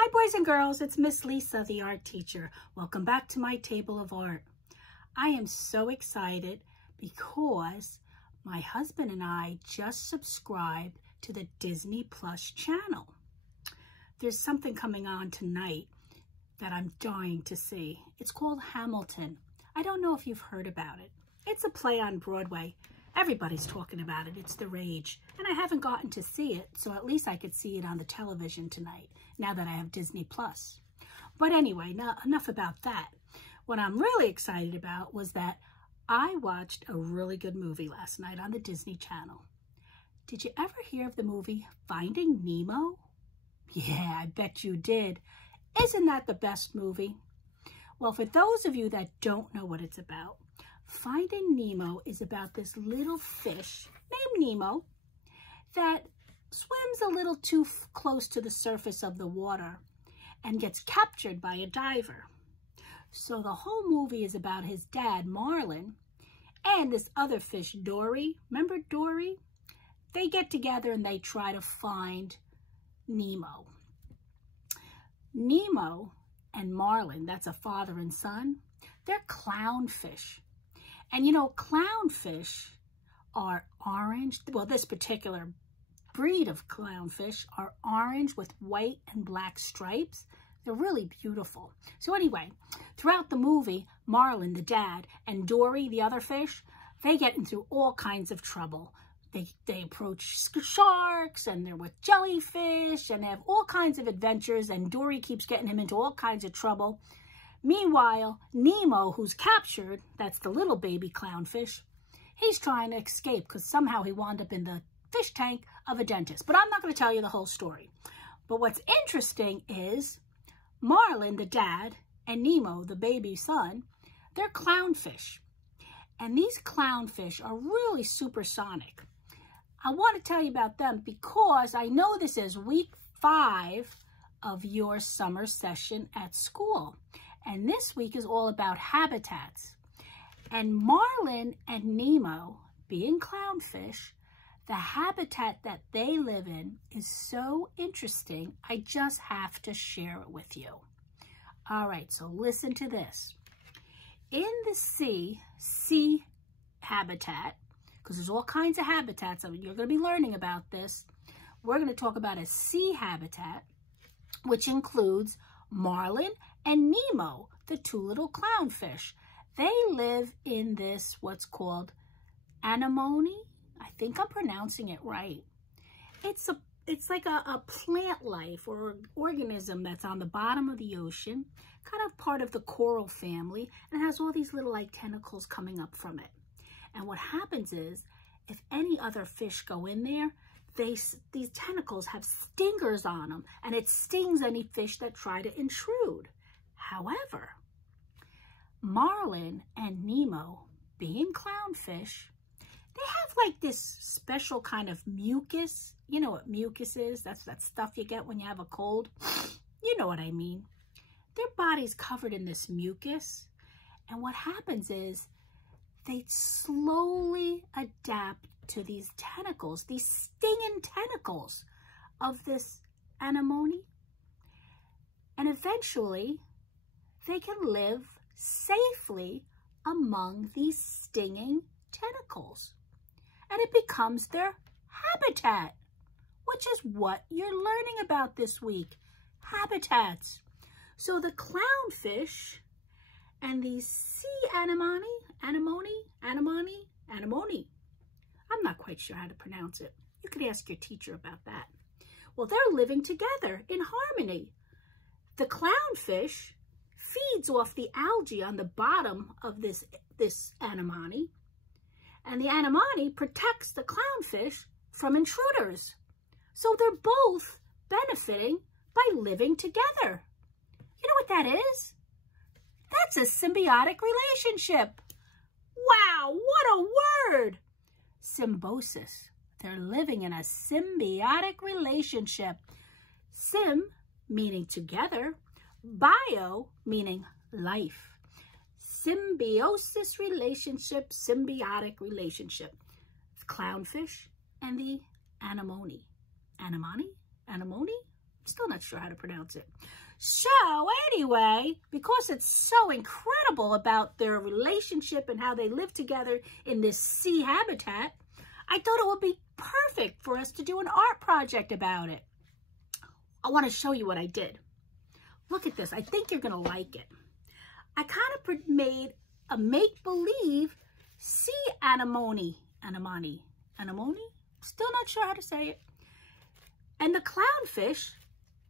Hi boys and girls, it's Miss Lisa, the art teacher. Welcome back to my table of art. I am so excited because my husband and I just subscribed to the Disney Plus channel. There's something coming on tonight that I'm dying to see. It's called Hamilton. I don't know if you've heard about it. It's a play on Broadway. Everybody's talking about it. It's the rage. And I haven't gotten to see it, so at least I could see it on the television tonight, now that I have Disney Plus. But anyway, enough about that. What I'm really excited about was that I watched a really good movie last night on the Disney Channel. Did you ever hear of the movie Finding Nemo? Yeah, I bet you did. Isn't that the best movie? Well, for those of you that don't know what it's about, Finding Nemo is about this little fish named Nemo that swims a little too close to the surface of the water and gets captured by a diver. So the whole movie is about his dad, Marlin, and this other fish, Dory. Remember Dory? They get together and they try to find Nemo. Nemo and Marlin, that's a father and son, they're clownfish. And you know, clownfish are orange. Well, this particular breed of clownfish are orange with white and black stripes. They're really beautiful. So anyway, throughout the movie, Marlin, the dad, and Dory, the other fish, they get into all kinds of trouble. They approach sharks, and they're with jellyfish, and they have all kinds of adventures, and Dory keeps getting him into all kinds of trouble. Meanwhile, Nemo, who's captured, that's the little baby clownfish, he's trying to escape because somehow he wound up in the fish tank of a dentist. But I'm not going to tell you the whole story. But what's interesting is Marlin, the dad, and Nemo, the baby son, they're clownfish. And these clownfish are really supersonic. I want to tell you about them because I know this is week 5 of your summer session at school. And this week is all about habitats. And Marlin and Nemo, being clownfish, the habitat that they live in is so interesting, I just have to share it with you. All right, so listen to this. In the sea habitat, because there's all kinds of habitats, I mean, you're going to be learning about this. We're going to talk about a sea habitat, which includes Marlin and Nemo, the two little clownfish. They live in this, what's called anemone. I think I'm pronouncing it right. It's like a plant life or organism that's on the bottom of the ocean, kind of part of the coral family, and has all these little like tentacles coming up from it. And what happens is, if any other fish go in there, these tentacles have stingers on them, and it stings any fish that try to intrude. However, Marlin and Nemo, being clownfish, they have like this special kind of mucus. You know what mucus is? That's that stuff you get when you have a cold. You know what I mean. Their body's covered in this mucus. And what happens is they slowly adapt to these tentacles, these stinging tentacles of this anemone. And eventually, they can live safely among these stinging tentacles. And it becomes their habitat, which is what you're learning about this week, habitats. So the clownfish and the sea anemone, I'm not quite sure how to pronounce it. You could ask your teacher about that. Well, they're living together in harmony. The clownfish feeds off the algae on the bottom of this anemone, and the anemone protects the clownfish from intruders. So they're both benefiting by living together. You know what that is? That's a symbiotic relationship. Wow, what a word! Symbiosis. They're living in a symbiotic relationship. Sym meaning together, bio meaning life. Symbiosis relationship, symbiotic relationship. The clownfish and the anemone. Anemone? Still not sure how to pronounce it. So anyway, because it's so incredible about their relationship and how they live together in this sea habitat, I thought it would be perfect for us to do an art project about it. I want to show you what I did. Look at this. I think you're going to like it. I kind of made a make-believe sea anemone. Anemone? Still not sure how to say it. And the clownfish,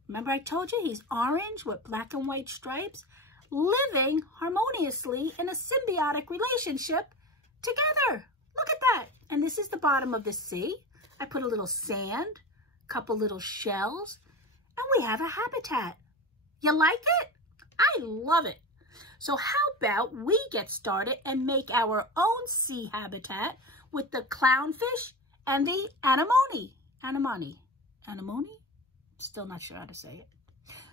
remember I told you he's orange with black and white stripes, living harmoniously in a symbiotic relationship together. Look at that. And this is the bottom of the sea. I put a little sand, a couple little shells, and we have a habitat. You like it? I love it. So how about we get started and make our own sea habitat with the clownfish and the anemone. Anemone? Still not sure how to say it.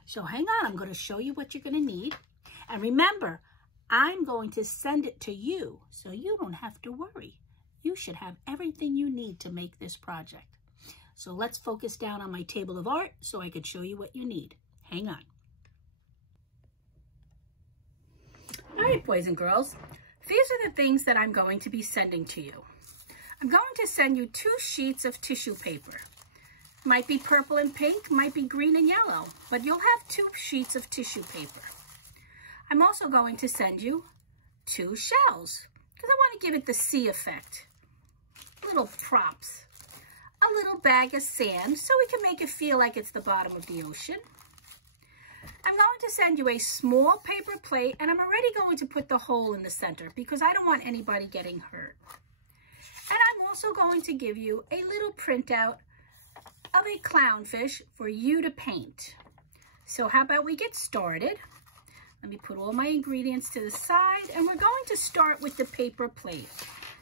So hang on, I'm going to show you what you're going to need. And remember, I'm going to send it to you so you don't have to worry. You should have everything you need to make this project. So let's focus down on my table of art so I can show you what you need. Hang on. All right, boys and girls, these are the things that I'm going to be sending to you. I'm going to send you 2 sheets of tissue paper. Might be purple and pink, might be green and yellow, but you'll have 2 sheets of tissue paper. I'm also going to send you 2 shells because I want to give it the sea effect. Little props. A little bag of sand so we can make it feel like it's the bottom of the ocean. I'm going to send you a small paper plate, and I'm already going to put the hole in the center because I don't want anybody getting hurt. And I'm also going to give you a little printout of a clownfish for you to paint. So how about we get started? Let me put all my ingredients to the side, and we're going to start with the paper plate.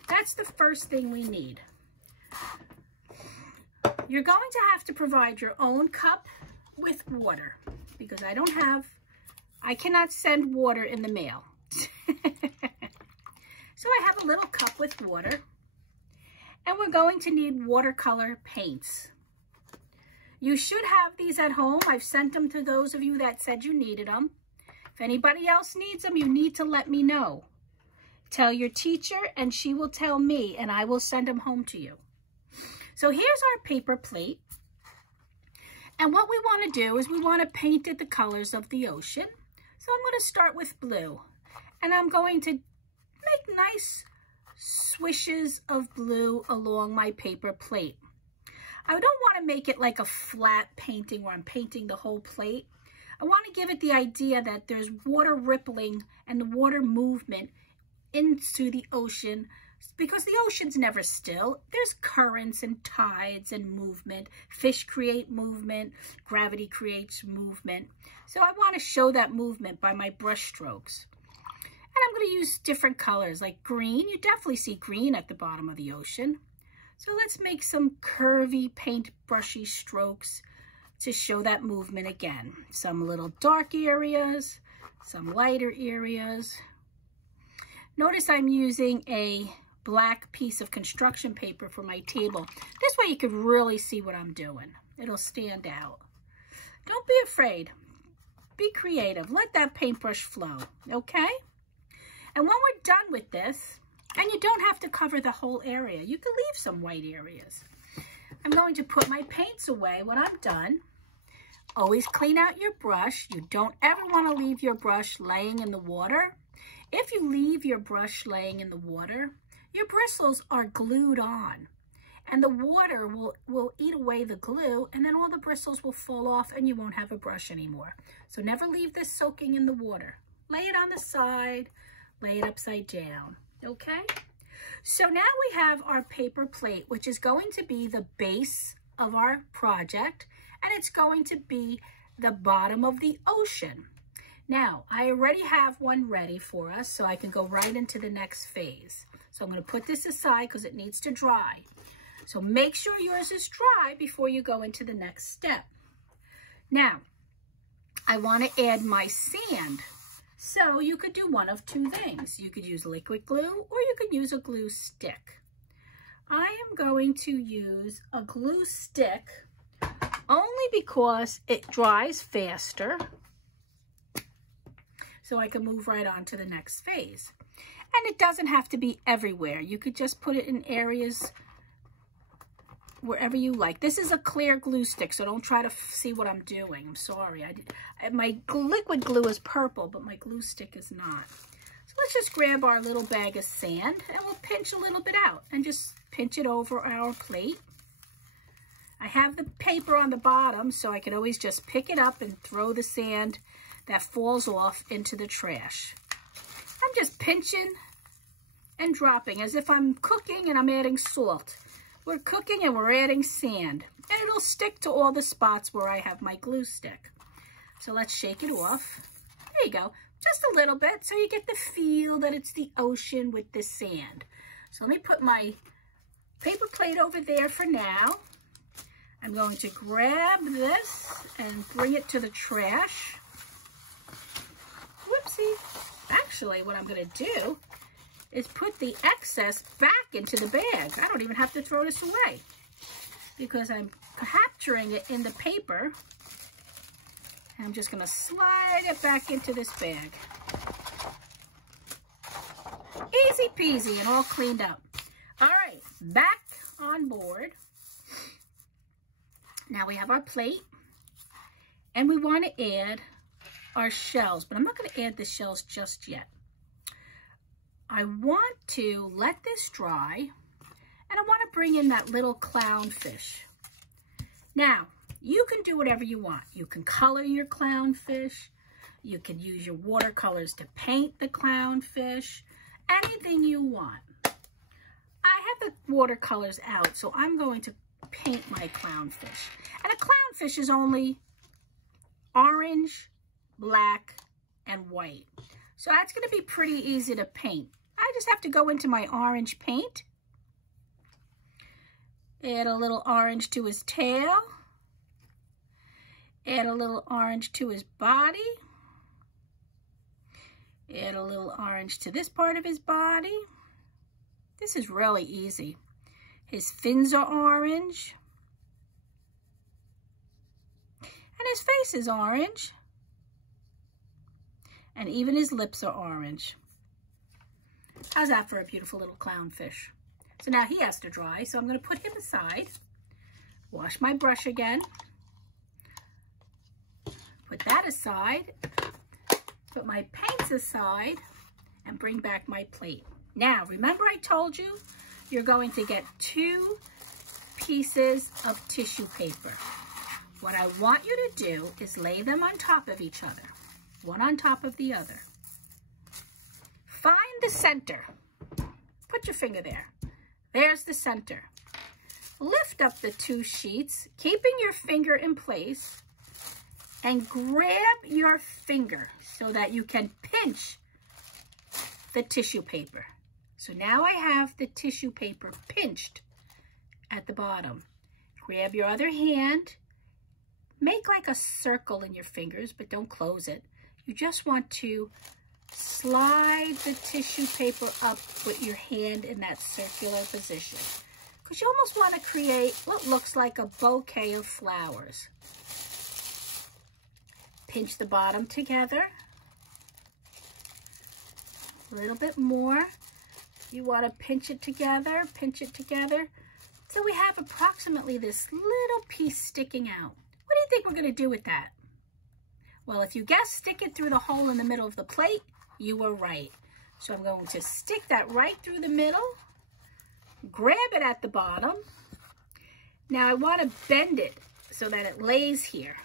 That's the first thing we need. You're going to have to provide your own cup with water because I cannot send water in the mail. So I have a little cup with water, and we're going to need watercolor paints. You should have these at home. I've sent them to those of you that said you needed them. If anybody else needs them, you need to let me know. Tell your teacher and she will tell me and I will send them home to you. So here's our paper plate. And what we want to do is we want to paint it the colors of the ocean. So I'm going to start with blue. And I'm going to make nice swishes of blue along my paper plate. I don't want to make it like a flat painting where I'm painting the whole plate. I want to give it the idea that there's water rippling and the water movement into the ocean because the ocean's never still. There's currents and tides and movement. Fish create movement. Gravity creates movement. So I want to show that movement by my brush strokes. And I'm going to use different colors like green. You definitely see green at the bottom of the ocean. So let's make some curvy paint brushy strokes to show that movement again. Some little dark areas, some lighter areas. Notice I'm using a black piece of construction paper for my table. This way you can really see what I'm doing. It'll stand out. Don't be afraid. Be creative. Let that paintbrush flow, okay? And when we're done with this, and you don't have to cover the whole area. You can leave some white areas. I'm going to put my paints away when I'm done. Always clean out your brush. You don't ever want to leave your brush laying in the water. If you leave your brush laying in the water, your bristles are glued on. And the water will eat away the glue, and then all the bristles will fall off and you won't have a brush anymore. So never leave this soaking in the water. Lay it on the side, lay it upside down. Okay, so now we have our paper plate, which is going to be the base of our project, and it's going to be the bottom of the ocean. Now, I already have one ready for us, so I can go right into the next phase. So I'm going to put this aside because it needs to dry. So make sure yours is dry before you go into the next step. Now, I want to add my sand. So you could do one of 2 things. You could use liquid glue or you could use a glue stick. I am going to use a glue stick only because it dries faster. So I can move right on to the next phase. And it doesn't have to be everywhere. You could just put it in areas wherever you like. This is a clear glue stick, so don't try to see what I'm doing. I'm sorry. My liquid glue is purple, but my glue stick is not. So let's just grab our little bag of sand and we'll pinch a little bit out and just pinch it over our plate. I have the paper on the bottom, so I can always just pick it up and throw the sand that falls off into the trash. I'm just pinching and dropping as if I'm cooking and I'm adding salt. We're cooking and we're adding sand, and it'll stick to all the spots where I have my glue stick. So let's shake it off. There you go, just a little bit so you get the feel that it's the ocean with the sand. So let me put my paper plate over there for now. I'm going to grab this and bring it to the trash. Whoopsie. Actually, what I'm going to do is put the excess back into the bag. I don't even have to throw this away because I'm capturing it in the paper. And I'm just going to slide it back into this bag. Easy peasy and all cleaned up. All right, back on board. Now we have our plate, and we want to add our shells, but I'm not going to add the shells just yet. I want to let this dry, and I want to bring in that little clownfish. Now, you can do whatever you want. You can color your clownfish. You can use your watercolors to paint the clownfish. Anything you want. I have the watercolors out, so I'm going to paint my clownfish. And a clownfish is only orange, black, and white. So that's going to be pretty easy to paint. I just have to go into my orange paint. Add a little orange to his tail. Add a little orange to his body. Add a little orange to this part of his body. This is really easy. His fins are orange. And his face is orange. And even his lips are orange. How's that for a beautiful little clownfish? So now he has to dry, so I'm going to put him aside. Wash my brush again. Put that aside. Put my paints aside and bring back my plate. Now, remember I told you you're going to get 2 pieces of tissue paper. What I want you to do is lay them on top of each other, one on top of the other. Find the center. Put your finger there. There's the center. Lift up the 2 sheets, keeping your finger in place, and grab your finger so that you can pinch the tissue paper. So now I have the tissue paper pinched at the bottom. Grab your other hand, make like a circle in your fingers, but don't close it. You just want to slide the tissue paper up with your hand in that circular position, because you almost want to create what looks like a bouquet of flowers. Pinch the bottom together. A little bit more. You want to pinch it together, so we have approximately this little piece sticking out. What do you think we're going to do with that? Well, if you guessed stick it through the hole in the middle of the plate, you were right. So I'm going to stick that right through the middle, grab it at the bottom. Now I want to bend it so that it lays here.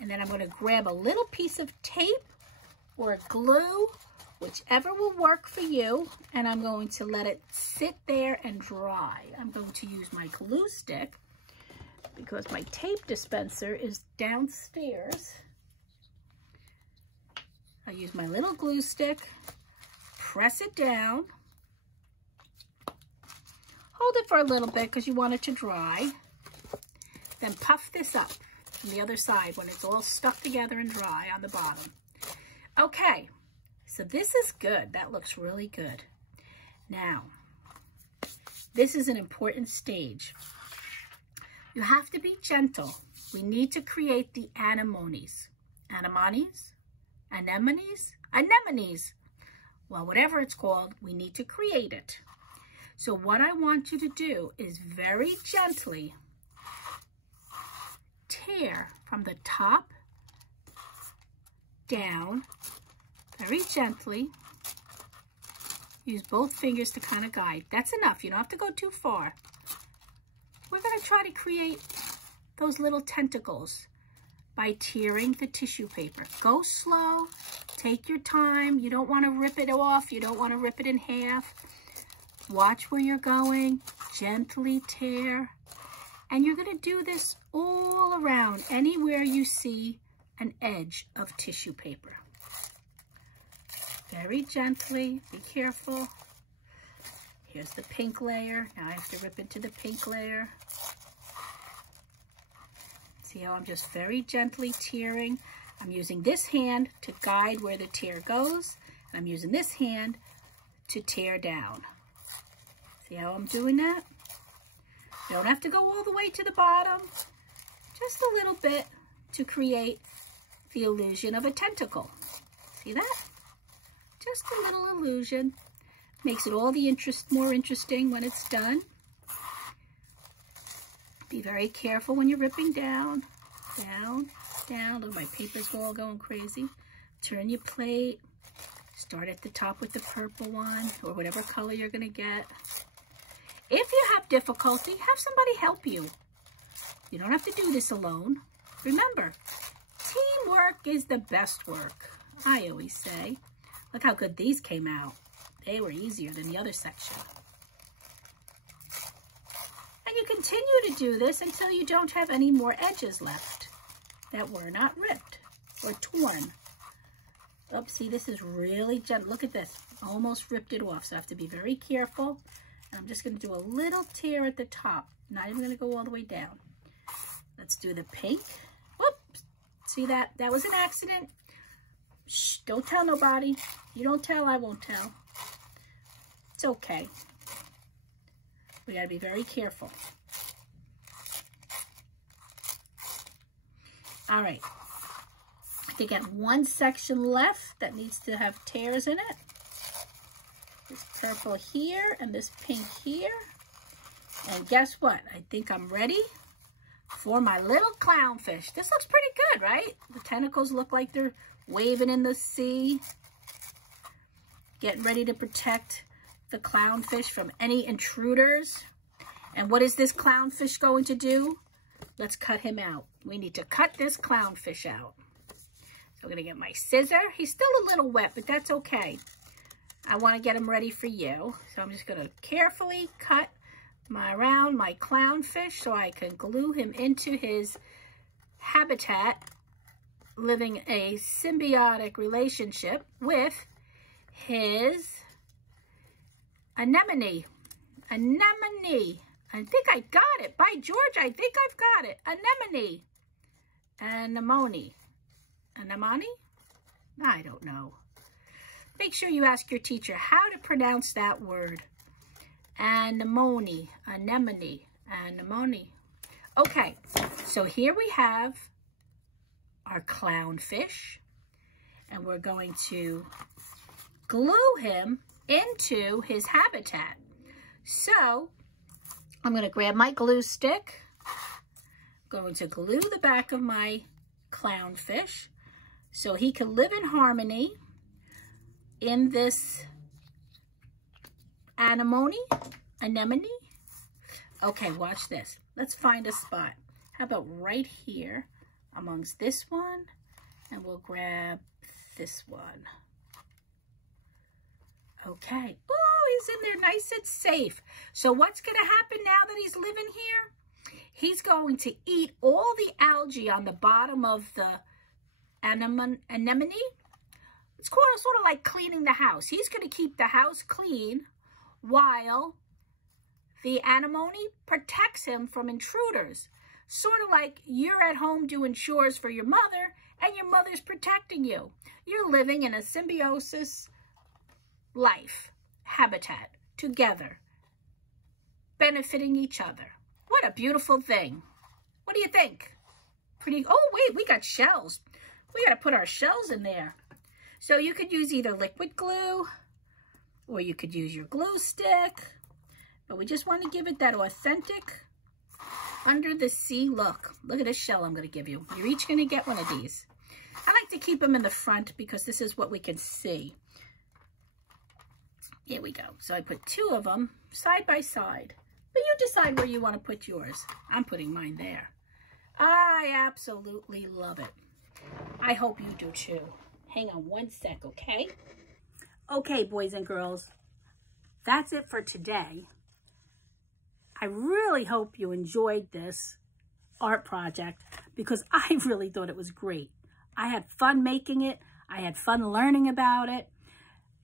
And then I'm going to grab a little piece of tape or glue, whichever will work for you, and I'm going to let it sit there and dry. I'm going to use my glue stick because my tape dispenser is downstairs. I'll use my little glue stick, press it down, hold it for a little bit because you want it to dry, then puff this up from the other side when it's all stuck together and dry on the bottom. Okay. So this is good. That looks really good. Now, this is an important stage. You have to be gentle We need to create the anemones. Anemones? Anemones? Anemones. Well, whatever it's called, we need to create it. So what I want you to do is very gently tear from the top down, very gently. Use both fingers to kind of guide. That's enough. You don't have to go too far. We're going to try to create those little tentacles by tearing the tissue paper. Go slow. Take your time. You don't want to rip it off. You don't want to rip it in half. Watch where you're going. Gently tear. And you're going to do this all around, anywhere you see an edge of tissue paper. Very gently. Be careful. Here's the pink layer. Now I have to rip into the pink layer. See how I'm just very gently tearing? I'm using this hand to guide where the tear goes, and I'm using this hand to tear down. See how I'm doing that? You don't have to go all the way to the bottom. Just a little bit to create the illusion of a tentacle. See that? Just a little illusion. Makes it all the more interesting when it's done. Be very careful when you're ripping down, down, down. Look, my paper's all going crazy. Turn your plate. Start at the top with the purple one, or whatever color you're going to get. If you have difficulty, have somebody help you. You don't have to do this alone. Remember, teamwork is the best work, I always say. Look how good these came out. They were easier than the other section. And you continue to do this until you don't have any more edges left that were not ripped or torn. Oops, see, this is really gentle. Look at this. Almost ripped it off, so I have to be very careful. And I'm just going to do a little tear at the top. Not even going to go all the way down. Let's do the pink. Whoops. See that? That was an accident. Shh, don't tell nobody. You don't tell, I won't tell. It's okay. We got to be very careful. All right. I think I have one section left that needs to have tears in it. This purple here and this pink here. And guess what? I think I'm ready for my little clownfish. This looks pretty good, right? The tentacles look like they're waving in the sea. Getting ready to protect the clownfish from any intruders. And what is this clownfish going to do? Let's cut him out. We need to cut this clownfish out. So I'm going to get my scissor. He's still a little wet, but that's okay. I want to get him ready for you. So I'm just going to carefully cut around my clownfish so I can glue him into his habitat, living a symbiotic relationship with his anemone. Anemone. I think I got it. By George, I think I've got it. Anemone. Anemone. Anemone? I don't know. Make sure you ask your teacher how to pronounce that word. Anemone. Anemone. Anemone. Okay, so here we have our clownfish, and we're going to glue him into his habitat. So I'm going to grab my glue stick. I'm going to glue the back of my clownfish so he can live in harmony in this anemone. Okay, watch this. Let's find a spot. How about right here amongst this one, and we'll grab this one. Okay. Oh, he's in there nice and safe. So what's going to happen now that he's living here? He's going to eat all the algae on the bottom of the anemone. It's sort of like cleaning the house. He's going to keep the house clean while the anemone protects him from intruders. Sort of like you're at home doing chores for your mother and your mother's protecting you. You're living in a symbiosis life, habitat, together, benefiting each other. What a beautiful thing. What do you think? pretty, oh wait, we got shells. We got to put our shells in there. So you could use either liquid glue or you could use your glue stick. But we just want to give it that authentic under the sea look. Look at this shell I'm going to give you. You're each going to get one of these. I like to keep them in the front because this is what we can see. Here we go. So I put 2 of them side by side. But you decide where you want to put yours. I'm putting mine there. I absolutely love it. I hope you do too. Hang on one sec, okay? Okay, boys and girls. That's it for today. I really hope you enjoyed this art project because I really thought it was great. I had fun making it. I had fun learning about it.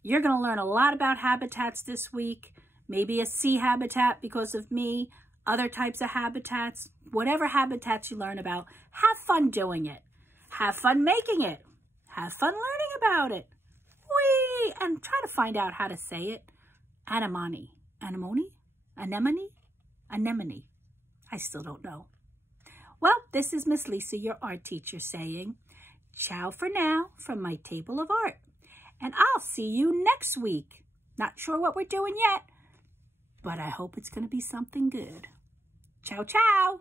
You're going to learn a lot about habitats this week. Maybe a sea habitat because of me, other types of habitats, whatever habitats you learn about. Have fun doing it. Have fun making it. Have fun learning about it. Whee! And try to find out how to say it. Anemone. Anemone? Anemone? Anemone. I still don't know. Well, this is Miss Lisa, your art teacher, saying ciao for now from my table of art. And I'll see you next week. Not sure what we're doing yet, but I hope it's going to be something good. Ciao, ciao.